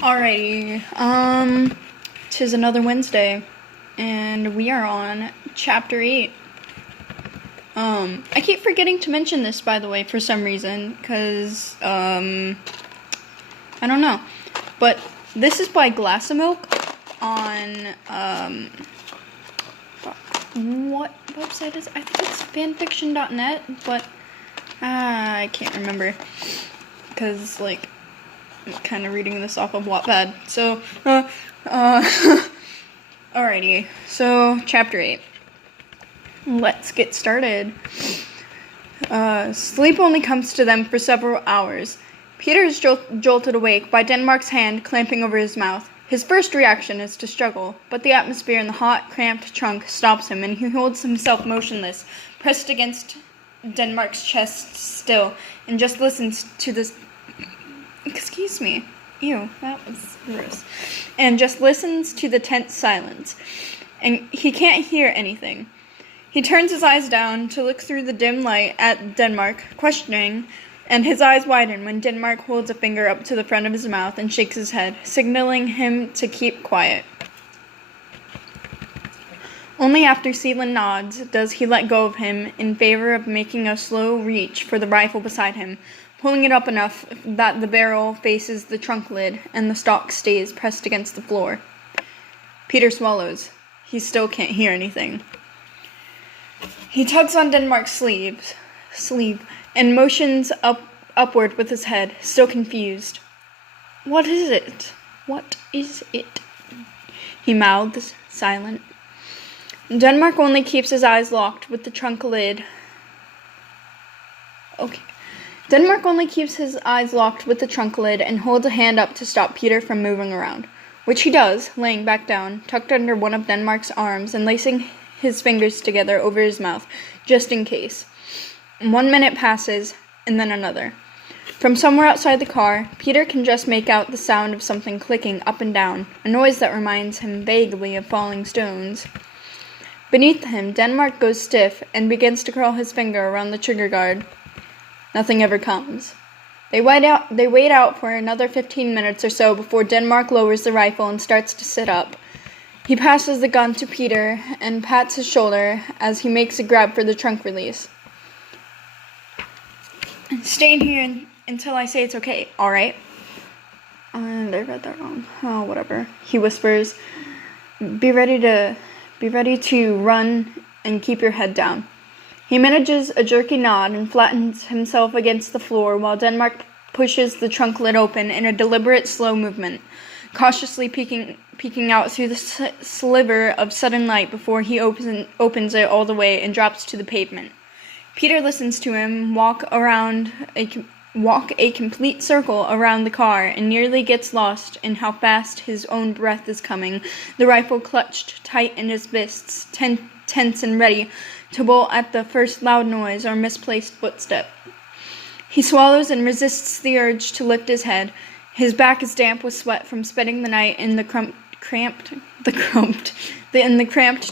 Alrighty, 'tis another Wednesday, and we are on Chapter 8. I keep forgetting to mention this, by the way, for some reason, because, I don't know, but this is by Glass of Milk on, what website is it? I think it's fanfiction.net, but, I can't remember, because, like, I'm kind of reading this off of Wattpad. So, alrighty. So, chapter 8. Let's get started. Sleep only comes to them for several hours. Peter is jolted awake by Denmark's hand clamping over his mouth. His first reaction is to struggle, but the atmosphere in the hot, cramped trunk stops him, and he holds himself motionless, pressed against Denmark's chest still, and just listens to this. Excuse me. Ew, that was gross. And just listens to the tense silence. And he can't hear anything. He turns his eyes down to look through the dim light at Denmark, questioning, and his eyes widen when Denmark holds a finger up to the front of his mouth and shakes his head, signaling him to keep quiet. Only after Seelan nods does he let go of him in favor of making a slow reach for the rifle beside him, pulling it up enough that the barrel faces the trunk lid and the stock stays pressed against the floor. Peter swallows. He still can't hear anything. He tugs on Denmark's sleeve, and motions upward with his head, still confused. What is it? What is it? He mouths, silent. Denmark only keeps his eyes locked with the trunk lid. Okay. Denmark only keeps his eyes locked with the trunk lid and holds a hand up to stop Peter from moving around, which he does, laying back down, tucked under one of Denmark's arms and lacing his fingers together over his mouth, just in case. 1 minute passes, and then another. From somewhere outside the car, Peter can just make out the sound of something clicking up and down, a noise that reminds him vaguely of falling stones. Beneath him, Denmark goes stiff and begins to curl his finger around the trigger guard. Nothing ever comes. They wait out for another 15 minutes or so before Denmark lowers the rifle and starts to sit up. He passes the gun to Peter and pats his shoulder as he makes a grab for the trunk release. Stay in here until I say it's okay, alright? And I read that wrong. Oh, whatever. He whispers, Be ready to run and keep your head down. He manages a jerky nod and flattens himself against the floor while Denmark pushes the trunk lid open in a deliberate, slow movement, cautiously peeking out through the sliver of sudden light before he opens it all the way and drops to the pavement. Peter listens to him walk a complete circle around the car and nearly gets lost in how fast his own breath is coming, the rifle clutched tight in his fists, tense and ready to bolt at the first loud noise or misplaced footstep. He swallows and resists the urge to lift his head. His back is damp with sweat from spending the night in the cramped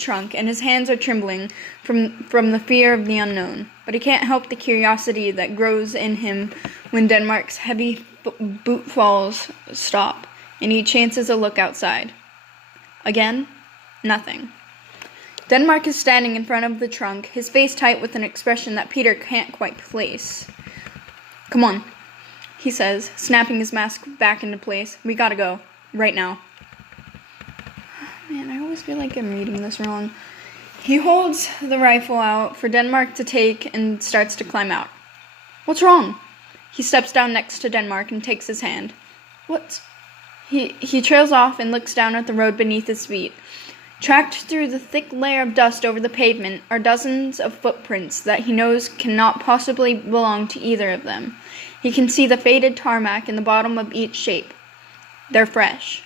trunk, and his hands are trembling from the fear of the unknown. But he can't help the curiosity that grows in him when Denmark's heavy boot falls stop, and he chances a look outside. Again, nothing. Denmark is standing in front of the trunk, his face tight with an expression that Peter can't quite place. Come on, he says, snapping his mask back into place. We gotta go. Right now. Man, I always feel like I'm reading this wrong. He holds the rifle out for Denmark to take and starts to climb out. What's wrong? He steps down next to Denmark and takes his hand. What? He trails off and looks down at the road beneath his feet. Tracked through the thick layer of dust over the pavement are dozens of footprints that he knows cannot possibly belong to either of them. He can see the faded tarmac in the bottom of each shape. They're fresh.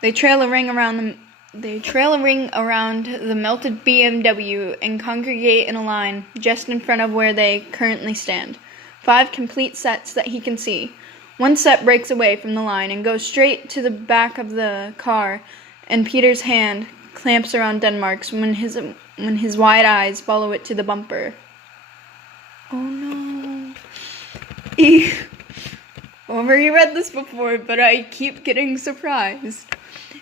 They trail a ring around the melted BMW and congregate in a line just in front of where they currently stand. 5 complete sets that he can see. One set breaks away from the line and goes straight to the back of the car, and Peter's hand clamps around Denmark's when his wide eyes follow it to the bumper. Oh no. already read this before, but I keep getting surprised.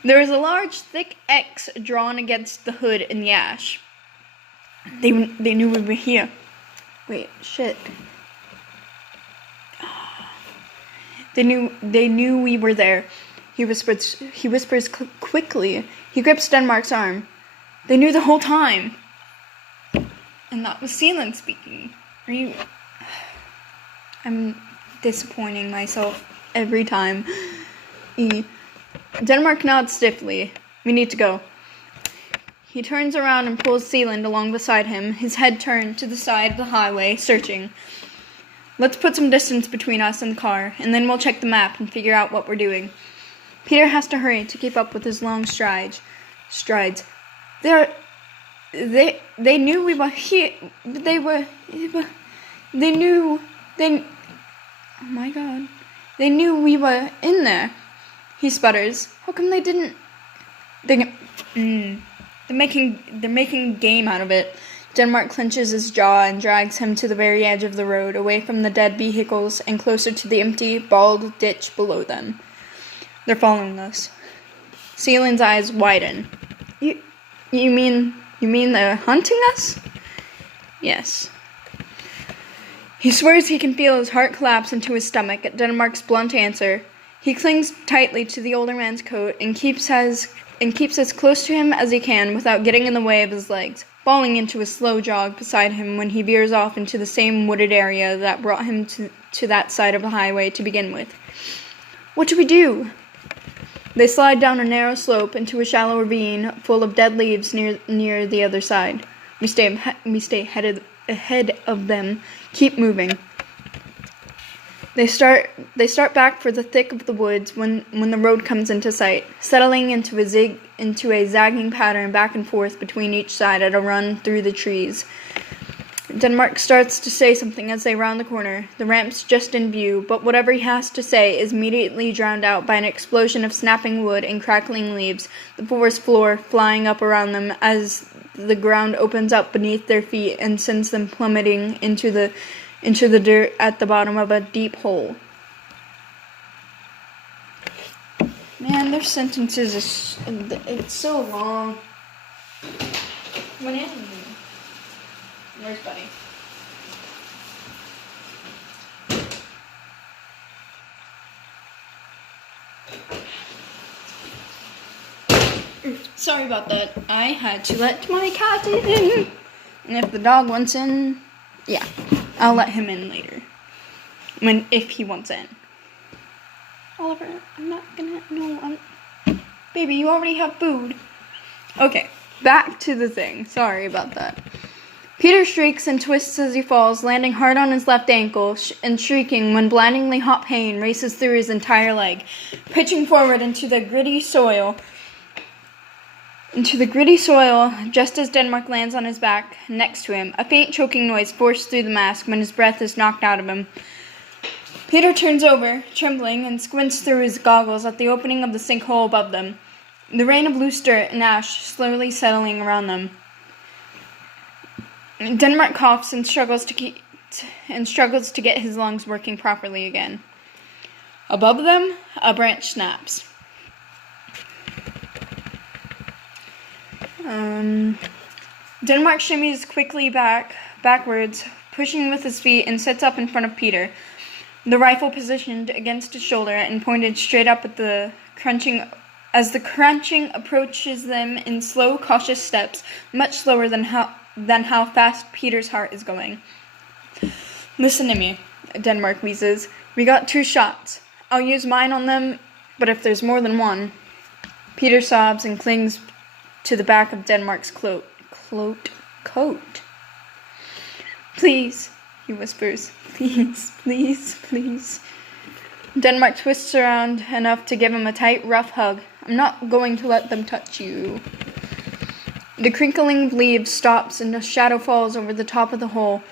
There is a large, thick X drawn against the hood in the ash. They knew we were here. Wait, shit. They knew we were there. He whispers quickly. He grips Denmark's arm. They knew the whole time. And that was Seelan speaking. I'm disappointing myself every time. Denmark nods stiffly. We need to go. He turns around and pulls Seelan along beside him, his head turned to the side of the highway, searching. Let's put some distance between us and the car, and then we'll check the map and figure out what we're doing. Peter has to hurry to keep up with his long strides. They knew we were here. Oh my god. They knew we were in there. He sputters. How come they didn't? They're making game out of it. Denmark clenches his jaw and drags him to the very edge of the road, away from the dead vehicles and closer to the empty, bald ditch below them. They're following us. Seelan's eyes widen. You mean they're hunting us? Yes. He swears he can feel his heart collapse into his stomach at Denmark's blunt answer. He clings tightly to the older man's coat and keeps as close to him as he can without getting in the way of his legs, falling into a slow jog beside him when he veers off into the same wooded area that brought him to that side of the highway to begin with. What do we do? They slide down a narrow slope into a shallow ravine full of dead leaves near the other side. We stay ahead of them. Keep moving. They start back for the thick of the woods when the road comes into sight, settling into a zagging pattern back and forth between each side at a run through the trees. Denmark starts to say something as they round the corner. The ramp's just in view, but whatever he has to say is immediately drowned out by an explosion of snapping wood and crackling leaves, the forest floor flying up around them as the ground opens up beneath their feet and sends them plummeting into the dirt at the bottom of a deep hole. Man, their sentences it's so long. Where's Buddy? Sorry about that. I had to let my cat in. And if the dog wants in, yeah, I'll let him in later. If he wants in. Oliver, baby, you already have food. Okay, back to the thing. Sorry about that. Peter shrieks and twists as he falls, landing hard on his left ankle and shrieking when blindingly hot pain races through his entire leg, pitching forward into the gritty soil just as Denmark lands on his back next to him. A faint choking noise forced through the mask when his breath is knocked out of him. Peter turns over, trembling, and squints through his goggles at the opening of the sinkhole above them, the rain of loose dirt and ash slowly settling around them. Denmark coughs and struggles to get his lungs working properly again. Above them, a branch snaps. Denmark shimmies quickly backwards, pushing with his feet, and sits up in front of Peter, the rifle positioned against his shoulder and pointed straight up at the crunching approaches them in slow, cautious steps, much slower than how fast Peter's heart is going. Listen to me, Denmark wheezes. We got 2 shots. I'll use mine on them, but if there's more than one... Peter sobs and clings to the back of Denmark's coat. Please, he whispers. Please, please, please. Denmark twists around enough to give him a tight, rough hug. I'm not going to let them touch you. The crinkling of leaves stops and a shadow falls over the top of the hole.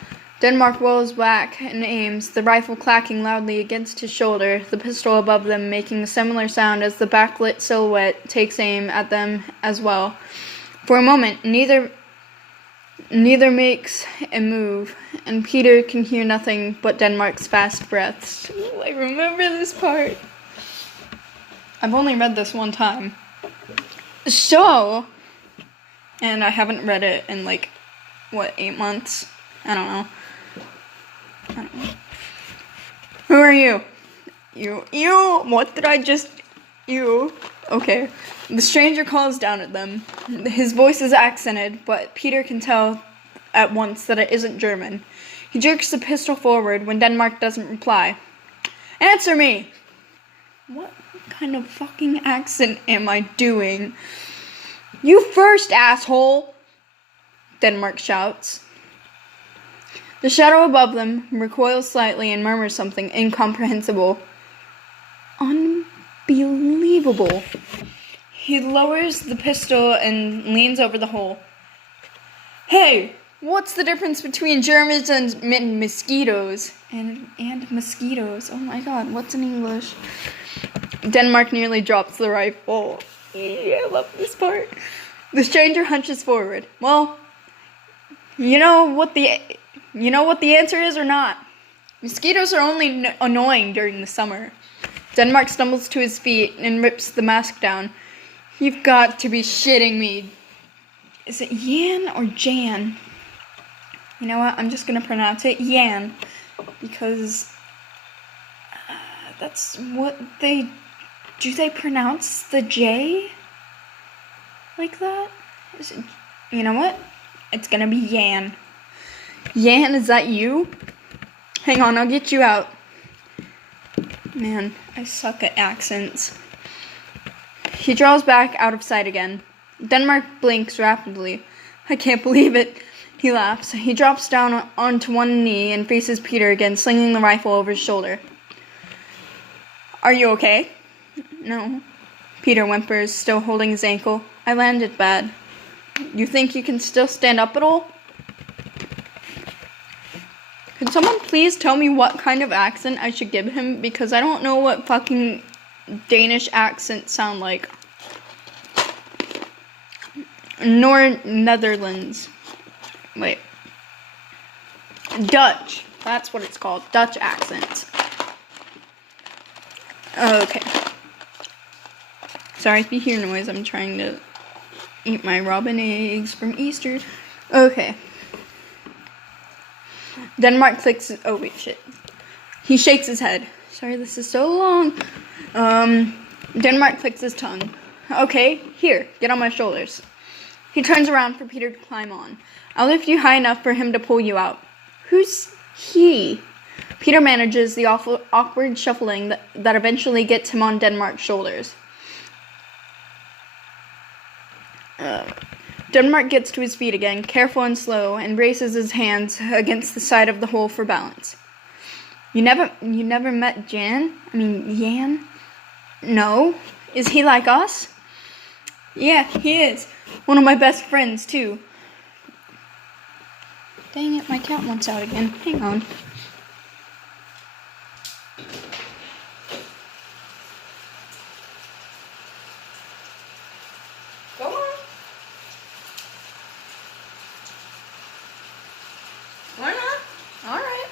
Denmark rolls back and aims, the rifle clacking loudly against his shoulder, the pistol above them making a similar sound as the backlit silhouette takes aim at them as well. For a moment, neither Neither makes a move, and Peter can hear nothing but Denmark's fast breaths. Ooh, I remember this part. I've only read this one time. So, and I haven't read it in 8 months? I don't know. Who are you? You, what did I just, you. Okay. The stranger calls down at them. His voice is accented, but Peter can tell at once that it isn't German. He jerks the pistol forward when Denmark doesn't reply. Answer me! What kind of fucking accent am I doing? You first, asshole! Denmark shouts. The shadow above them recoils slightly and murmurs something incomprehensible. Unbelievable. He lowers the pistol and leans over the hole. Hey, what's the difference between Germans and mosquitoes? And mosquitoes. Oh my god, what's in English? Denmark nearly drops the rifle. Yeah, I love this part. The stranger hunches forward. Well, you know what the answer is or not? Mosquitoes are only annoying during the summer. Denmark stumbles to his feet and rips the mask down. You've got to be shitting me. Is it Yan or Jan? You know what? I'm just gonna pronounce it Yan. Because that's what they... Do they pronounce the J like that? You know what? It's gonna be Yan. Yan, is that you? Hang on, I'll get you out. Man, I suck at accents. He draws back out of sight again. Denmark blinks rapidly. I can't believe it. He laughs. He drops down onto one knee and faces Peter again, slinging the rifle over his shoulder. Are you okay? No. Peter whimpers, still holding his ankle. I landed bad. You think you can still stand up at all? Can someone please tell me what kind of accent I should give him? Because I don't know what fucking Danish accents sound like. Nor Netherlands. Wait. Dutch. That's what it's called. Dutch accents. Okay. Sorry if you hear noise. I'm trying to eat my robin eggs from Easter. Okay. Denmark clicks. Oh, wait, shit. He shakes his head. Sorry, this is so long. Denmark clicks his tongue. Okay, here, get on my shoulders. He turns around for Peter to climb on. I'll lift you high enough for him to pull you out. Who's he? Peter manages the awkward shuffling that eventually gets him on Denmark's shoulders. Denmark gets to his feet again, careful and slow, and braces his hands against the side of the hole for balance. You never met Yan? No. Is he like us? Yeah, he is. One of my best friends, too. Dang it, my cat wants out again. Hang on. Go on. Why not? Alright.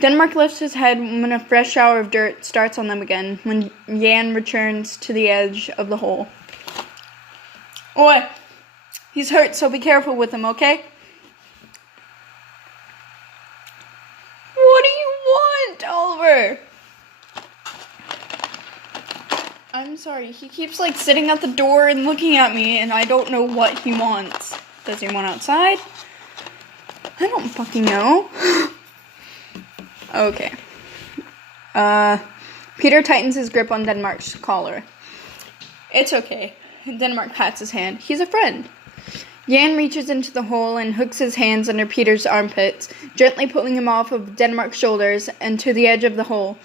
Denmark lifts his head when a fresh shower of dirt starts on them again, when Yan returns to the edge of the hole. Oi! He's hurt, so be careful with him, okay? What do you want, Oliver? I'm sorry, he keeps sitting at the door and looking at me, and I don't know what he wants. Does he want outside? I don't fucking know. Okay. Peter tightens his grip on Denmark's collar. It's okay. Denmark pats his hand. He's a friend. Yan reaches into the hole and hooks his hands under Peter's armpits, gently pulling him off of Denmark's shoulders and to the edge of the hole.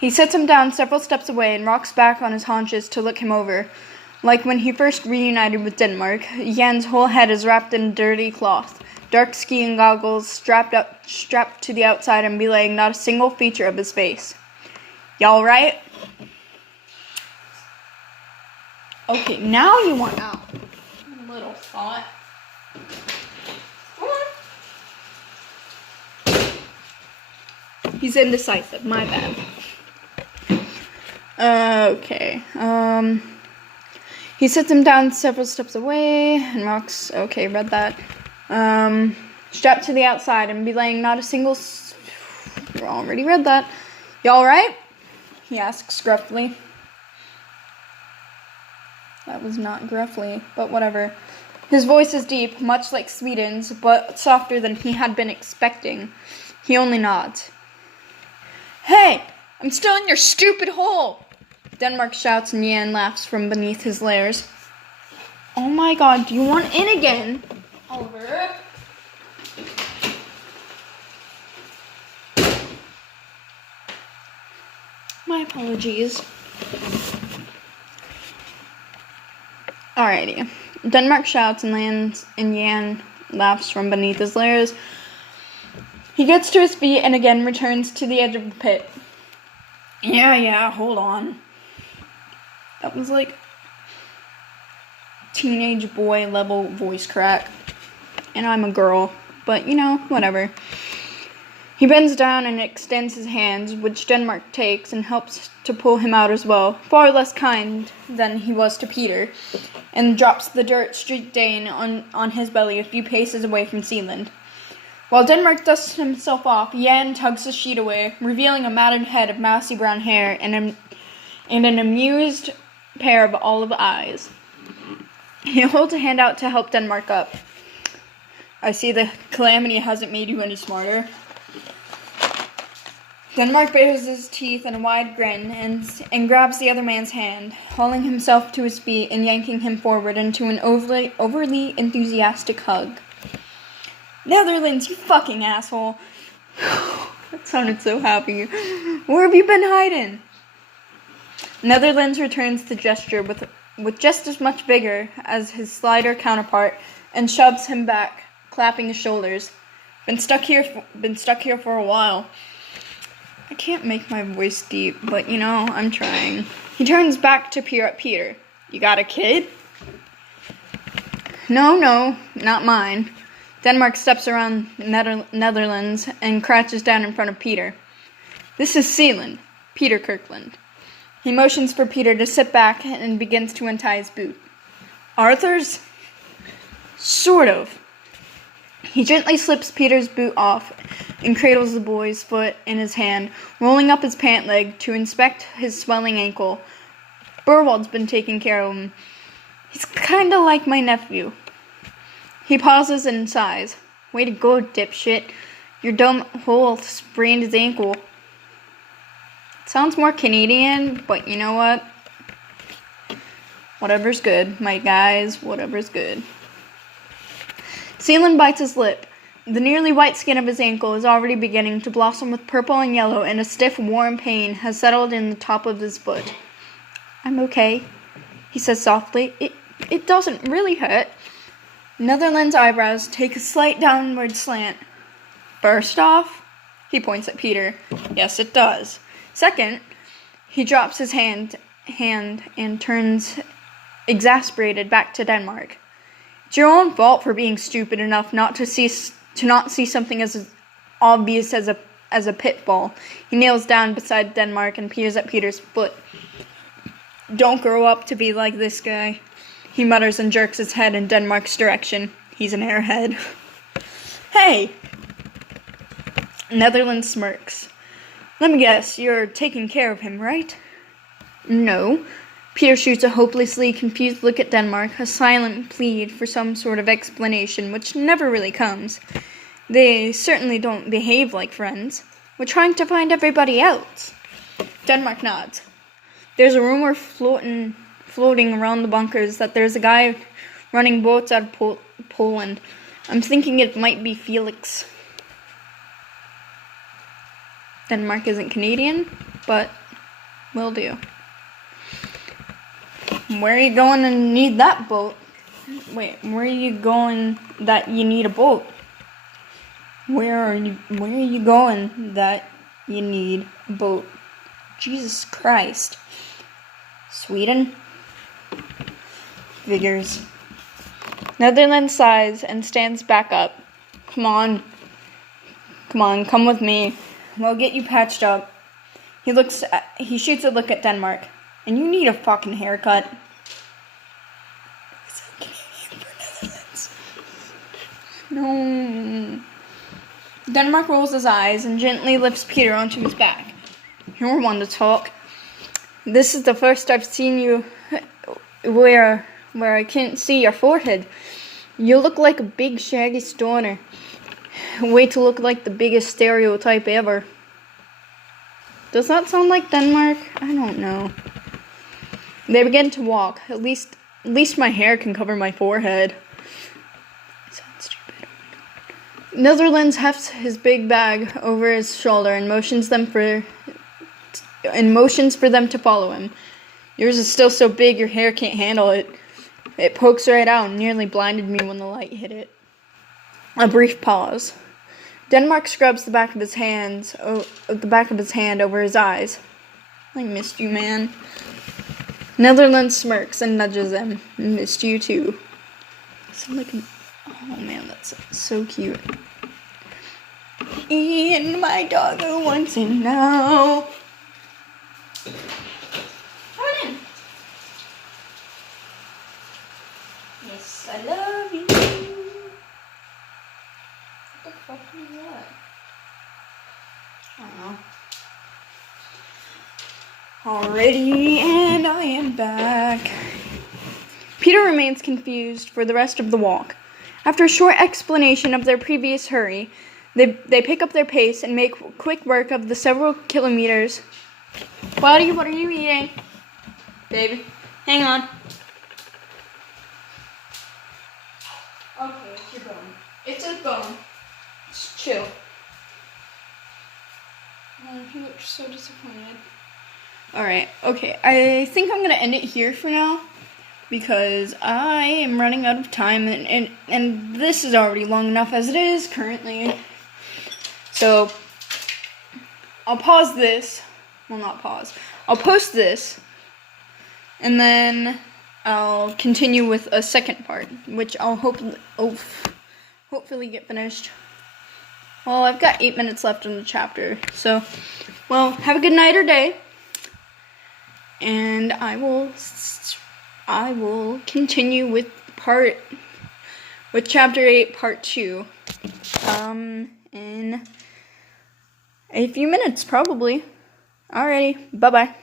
He sets him down several steps away and rocks back on his haunches to look him over. Like when he first reunited with Denmark, Jan's whole head is wrapped in dirty cloth, dark skiing goggles strapped to the outside and belaying not a single feature of his face. Y'all right? Okay, now you want out. Little thought. He's indecisive, my bad. Okay, he sits him down several steps away and walks, okay, read that, strapped to the outside and belaying not a single, already read that. Y'all right? He asks gruffly. That was not gruffly, but whatever. His voice is deep, much like Sweden's, but softer than he had been expecting. He only nods. Hey, I'm still in your stupid hole! Denmark shouts and Jan laughs from beneath his layers. Oh my god, do you want in again? Oliver. My apologies. Alrighty. Denmark shouts and Jan laughs from beneath his layers. He gets to his feet and again returns to the edge of the pit. Yeah, hold on. That was like teenage boy level voice crack. And I'm a girl, but you know, whatever. He bends down and extends his hands, which Denmark takes and helps to pull him out as well, far less kind than he was to Peter, and drops the dirt-streaked Dane on his belly a few paces away from Sealand. While Denmark dusts himself off, Jan tugs the sheet away, revealing a matted head of mousy brown hair and an amused pair of olive eyes. He holds a hand out to help Denmark up. I see the calamity hasn't made you any smarter. Denmark bares his teeth in a wide grin and grabs the other man's hand, hauling himself to his feet and yanking him forward into an overly enthusiastic hug. Netherlands, you fucking asshole. That sounded so happy. Where have you been hiding? Netherlands returns the gesture with just as much vigor as his slider counterpart and shoves him back, clapping his shoulders. Been stuck here for a while. I can't make my voice deep, but you know, I'm trying. He turns back to peer at Peter. You got a kid? No, not mine. Denmark steps around Netherlands and crouches down in front of Peter. This is Sealand, Peter Kirkland. He motions for Peter to sit back and begins to untie his boot. Arthur's? Sort of. He gently slips Peter's boot off and cradles the boy's foot in his hand, rolling up his pant leg to inspect his swelling ankle. Burwald's been taking care of him. He's kinda like my nephew. He pauses and sighs. Way to go, dipshit. Your dumb hole sprained his ankle. Sounds more Canadian, but you know what? Whatever's good, my guys, whatever's good. Sealand bites his lip. The nearly white skin of his ankle is already beginning to blossom with purple and yellow, and a stiff, warm pain has settled in the top of his foot. I'm okay, he says softly. It doesn't really hurt. Netherlands' eyebrows take a slight downward slant. First off, he points at Peter. Yes, it does. Second, he drops his hand and turns exasperated back to Denmark. It's your own fault for being stupid enough not to see something as obvious as a pitfall. He kneels down beside Denmark and peers at Peter's foot. Don't grow up to be like this guy, he mutters and jerks his head in Denmark's direction. He's an airhead. Hey! Netherlands smirks. Let me guess, you're taking care of him, right? No. Peter shoots a hopelessly confused look at Denmark, a silent plead for some sort of explanation, which never really comes. They certainly don't behave like friends. We're trying to find everybody else. Denmark nods. There's a rumor floating around the bunkers that there's a guy running boats out of Poland. I'm thinking it might be Felix. Denmark isn't Canadian, but will do. Where are you going and need that boat? Wait, where are you going that you need a boat? Where are you going that you need a boat? Jesus Christ. Sweden? Figures. Netherlands sighs and stands back up. Come on, come with me. We'll get you patched up. He shoots a look at Denmark. And you need a fucking haircut. Is that Canadian for Netherlands? No. Denmark rolls his eyes and gently lifts Peter onto his back. You're one to talk. This is the first I've seen you where I can't see your forehead. You look like a big shaggy stoner. Way to look like the biggest stereotype ever. Does that sound like Denmark? I don't know. They begin to walk. At least my hair can cover my forehead. That sounds stupid. Netherlands hefts his big bag over his shoulder and motions for them to follow him. Yours is still so big your hair can't handle it. It pokes right out and nearly blinded me when the light hit it. A brief pause. Denmark scrubs the back of his hand over his eyes. I missed you, man. Netherlands smirks and nudges him. Missed you too. Oh man, that's so cute. And my dog who wants to know. Come on in. Yes, I love you. What the fuck is that? I don't know. Alrighty, and I am back. Peter remains confused for the rest of the walk. After a short explanation of their previous hurry, they pick up their pace and make quick work of the several kilometers. Buddy, what are you eating? Baby, hang on. Okay, it's your bone. It's a bone. Just chill. Oh, he looks so disappointed. Alright, okay. I think I'm going to end it here for now. Because I am running out of time. And this is already long enough as it is currently. So, I'll pause this. Well, not pause. I'll post this. And then I'll continue with a second part. Which I'll hopefully get finished. Well, I've got 8 minutes left in the chapter. So, well, have a good night or day. And I will continue with chapter 8, part 2. In a few minutes, probably. Alrighty, bye-bye.